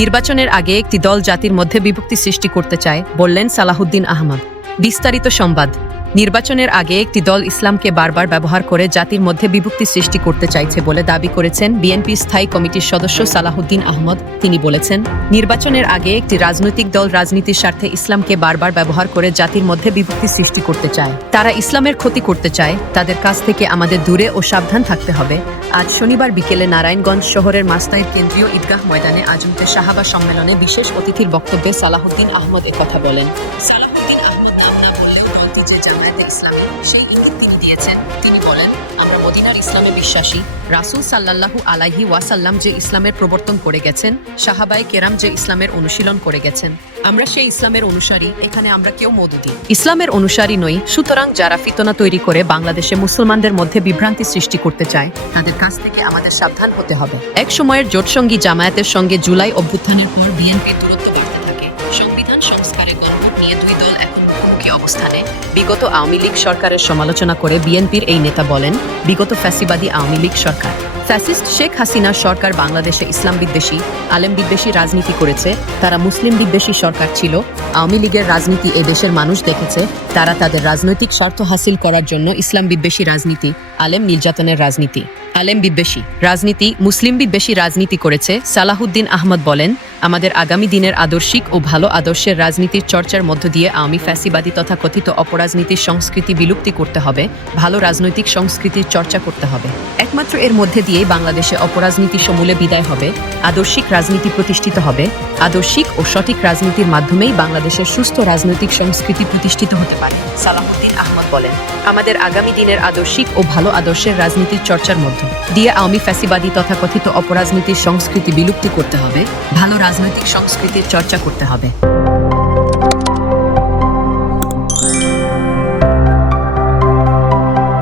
নির্বাচনের আগে একটি দল জাতির মধ্যে বিভক্তি সৃষ্টি করতে চায়, বললেন সালাহুদ্দিন আহমদ। বিস্তারিত সংবাদ। নির্বাচনের আগে একটি দল ইসলামকে বারবার ব্যবহার করে জাতির মধ্যে বিভক্তি সৃষ্টি করতে চাইছে বলে দাবি করেছেন বিএনপি স্থায়ী কমিটির সদস্য সালাহুদ্দিন আহমদ। তিনি বলেছেন, নির্বাচনের আগে একটি রাজনৈতিক দল রাজনীতির স্বার্থে ইসলামকে বারবার ব্যবহার করে জাতির মধ্যে বিভক্তি সৃষ্টি করতে চায়। তারা ইসলামের ক্ষতি করতে চায়, তাদের কাছ থেকে আমাদের দূরে ও সাবধান থাকতে হবে। আজ শনিবার বিকেলে নারায়ণগঞ্জ শহরের মাস্তাইর কেন্দ্রীয় ঈদগাহ ময়দানে আজমকে সাহাবা সম্মেলনে বিশেষ অতিথির বক্তব্যে সালাহুদ্দিন আহমদ কথা বলেন। সেই ইঙ্গিত তিনি দিয়েছেন। তিনি বলেন, আমরা মদিনার ইসলামে বিশ্বাসী। রাসূল সাল্লাল্লাহু আলাইহি ওয়াসাল্লাম যে ইসলামের প্রবর্তন করে গেছেন সাহাবাই কেরাম যে ইসলামের অনুশীলন করে গেছেন। আমরা সেই ইসলামের অনুসারী, এখানে আমরা কেউ মদুদি। ইসলামের অনুসারী নই, সুতরাং যারা ফিতনা তৈরি করে বাংলাদেশে মুসলমানদের মধ্যে বিভ্রান্তি সৃষ্টি করতে চায়, তাদের কাছ থেকে আমাদের সাবধান হতে হবে। এক সময়ের জোটসঙ্গী জামায়াতের সঙ্গে জুলাই অভ্যুত্থানের পর বিএনপির দূরত্ব দল এখন মুখোমুখি অবস্থানে বিগত আওয়ামী লীগ সরকারের সমালোচনা করে বিএনপির এই নেতা বলেন, বিগত ফ্যাসিবাদী আওয়ামী লীগ সরকার। ফ্যাসিস্ট শেখ হাসিনার সরকার বাংলাদেশে ইসলাম বিদ্বেষী, আলেম বিদ্বেষী রাজনীতি করেছে, তারা মুসলিম বিদ্বেষী সরকার ছিল, আওয়ামী লীগের রাজনীতি এদেশের মানুষ দেখেছে, তারা তাদের রাজনৈতিক স্বার্থ হাসিল করার জন্য ইসলাম বিদ্বেষী রাজনীতি আলেম নির্যাতনের রাজনীতি। আলেম বিদ্বেষী। রাজনীতি, মুসলিম বিদ্বেষী রাজনীতি করেছে সালাহুদ্দিন আহমদ বলেন, আমাদের আগামী দিনের আদর্শিক ও ভালো আদর্শের রাজনীতির চর্চার মধ্য দিয়ে আওয়ামী ফ্যাসিবাদী তথা কথিত অপরাজনীতির সংস্কৃতি বিলুপ্তি করতে হবে, ভালো রাজনৈতিক সংস্কৃতির চর্চা করতে হবে। একমাত্র এর মধ্যে দিয়েই বাংলাদেশে অপরাজনীতি সমূলে বিদায় হবে, আদর্শিক রাজনীতি প্রতিষ্ঠিত হবে, আদর্শিক ও সঠিক রাজনীতির মাধ্যমেই বাংলাদেশের সুস্থ রাজনৈতিক সংস্কৃতি প্রতিষ্ঠিত হতে পারে। সালাহুদ্দিন আহমদ বলেন, আমাদের আগামী দিনের আদর্শিক ও ভালো আদর্শের রাজনীতির চর্চার মধ্যে দিয়ে আওয়ামী ফ্যাসিবাদী তথা কথিত অপরাজনীতির সংস্কৃতি বিলুপ্তি করতে হবে, ভালো রাজনৈতিক সংস্কৃতির চর্চা করতে হবে।